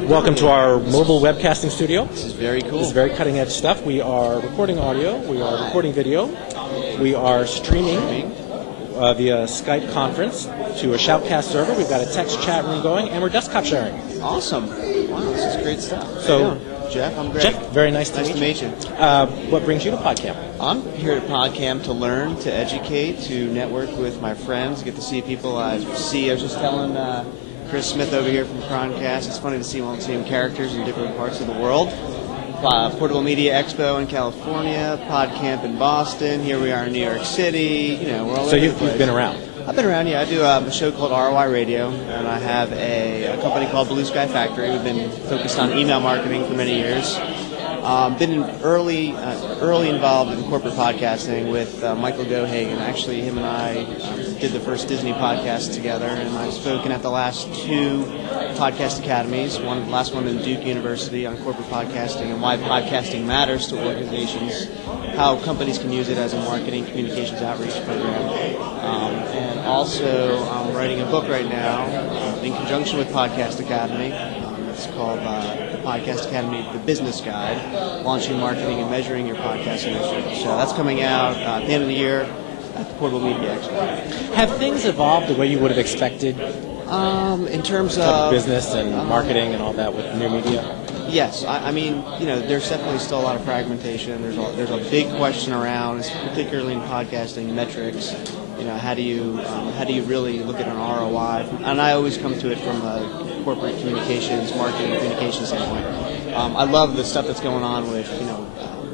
Welcome to our mobile webcasting studio. This is very cool. This is very cutting edge stuff. We are recording audio, we are recording video, we are streaming via Skype conference to a Shoutcast server. We've got a text chat room going, and we're desktop sharing. Awesome. Wow, this is great stuff. So, Jeff, I'm great. Jeff, very nice to meet you. What brings you to Podcamp? I'm here at Podcamp to learn, to educate, to network with my friends, get to see people I see. I was just telling Chris Smith over here from Croncast, it's funny to see all the same characters in different parts of the world. Portable Media Expo in California, Podcamp in Boston, here we are in New York City, we're all over the place. So you've been around? I've been around, yeah. I do a show called ROI Radio, and I have a company called Blue Sky Factory. We've been focused on email marketing for many years. Been early involved in corporate podcasting with Michael Gohagan. Actually, him and I did the first Disney podcast together, and I've spoken at the last two podcast academies. The last one in Duke University on corporate podcasting and why podcasting matters to organizations, how companies can use it as a marketing communications outreach program. And also, I'm writing a book right now in conjunction with Podcast Academy. It's called the Podcast Academy, The Business Guide, Launching, Marketing, and Measuring Your Podcast Initiative. So that's coming out at the end of the year at the Portable Media Expo. Have things evolved the way you would have expected? In terms of business and marketing and all that with new media? Yes, I mean, there's definitely still a lot of fragmentation. There's a big question around, particularly in podcasting, metrics. How do you really look at an ROI? And I always come to it from a corporate communications, marketing, communications standpoint. I love the stuff that's going on with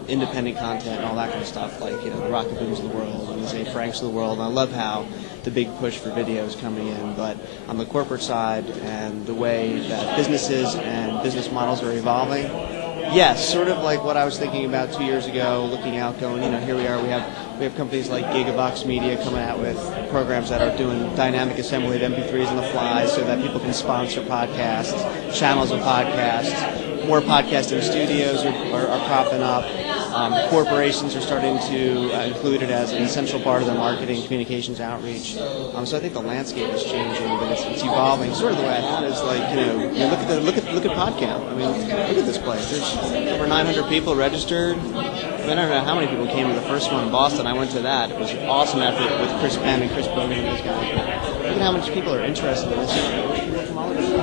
independent content and all that kind of stuff, like the Rocket Booms of the world and the Zay Franks of the world. And I love how the big push for video is coming in. But on the corporate side and the way that businesses and business models are evolving, yes, sort of like what I was thinking about 2 years ago, looking out, going, here we are, we have companies like Gigabox Media coming out with programs that are doing dynamic assembly of MP3s on the fly so that people can sponsor podcasts, channels of podcasts. More podcasting studios are popping up. Corporations are starting to include it as an essential part of their marketing, communications, outreach. So I think the landscape is changing, but it's evolving. Sort of the way I thought is look at Podcamp. I mean, look at this place. There's over 900 people registered. I don't know how many people came to the first one in Boston. I went to that. It was an awesome effort with Chris Penn and Chris Bowman and those guys. Look at how much people are interested in this.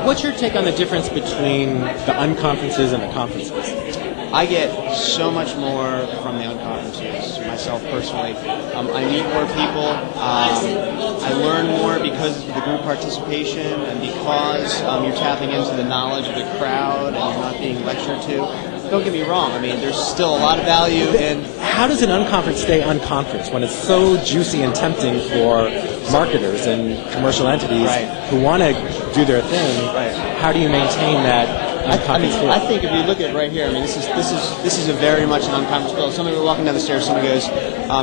What's your take on the difference between the unconferences and the conferences? I get so much more from the unconferences, myself personally. I meet more people. I learn more because of the group participation and because you're tapping into the knowledge of the crowd and you're not being lectured to. Don't get me wrong. I mean, there's still a lot of value in... How does an unconference stay unconference when it's so juicy and tempting for marketers and commercial entities who want to do their thing? Right. How do you maintain that unconference feel? I think if you look at right here, I mean, this is a very much an unconference feel. Somebody was walking down the stairs. Somebody goes,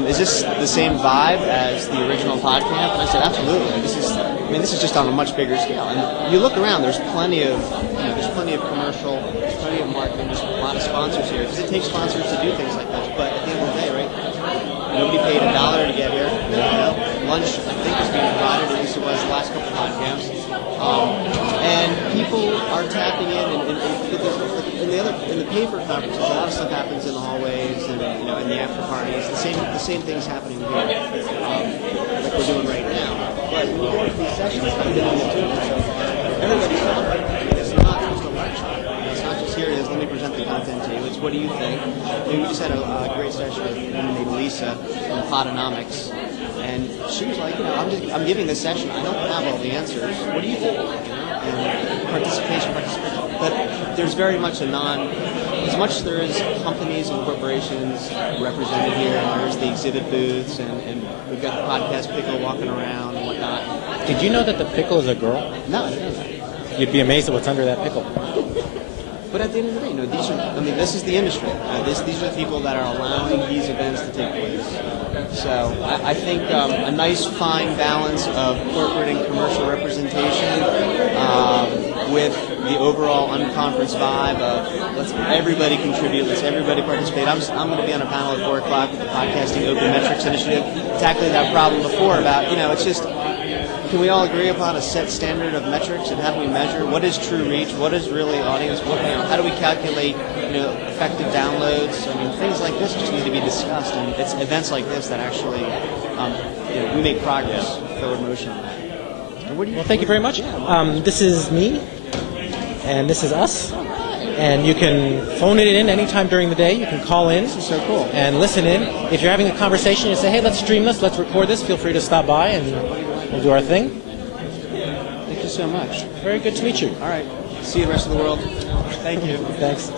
"Is this the same vibe as the original Podcamp?" And I said, "Absolutely. This is just on a much bigger scale." And you look around, there's plenty of commercial, there's plenty of marketing, there's a lot of sponsors here because it takes sponsors to do things like this. But at the end of the day, right? Nobody paid $1 to get here. Lunch, I think, is being provided. At least it was the last couple of Podcamps. And people are tapping in, and in the paper conferences, a lot of stuff happens in the hallways and in the after parties. The same things happening here, like we're doing right now. But when you go to these sessions, everybody's talking. It's not just a lecture. It's not just here it is. Let me present the content to you. It's what do you think? We just had a great session with a woman named Lisa from Podonomics. And she was like, I'm giving this session. I don't have all the answers. What do you think? And participation. But there's very much as much as there is companies and corporations represented here, and there's the exhibit booths, and we've got the podcast pickle walking around and whatnot. Did you know that the pickle is a girl? No, I didn't know that. You'd be amazed at what's under that pickle. But at the end of the day, this is the industry. These are the people that are allowing these events to take place. So I think a nice fine balance of corporate and commercial representation with the overall unconference vibe of let's everybody contribute, let's everybody participate. I'm going to be on a panel at 4 o'clock with the Podcasting Open Metrics Initiative, tackling that problem before about, it's just can we all agree upon a set standard of metrics, and how do we measure what is true reach, what is really audience, how do we calculate effective downloads? I mean, things like this just need to be discussed, and it's events like this that actually we make progress forward motion on that. Well, thank you very much. This is me, and this is us. And you can phone it in anytime during the day. You can call in. This is so cool. And listen in. If you're having a conversation, you say, hey, let's stream this, let's record this, feel free to stop by and we'll do our thing. Thank you so much. Very good to meet you. All right. See you the rest of the world. Thank you. Thanks.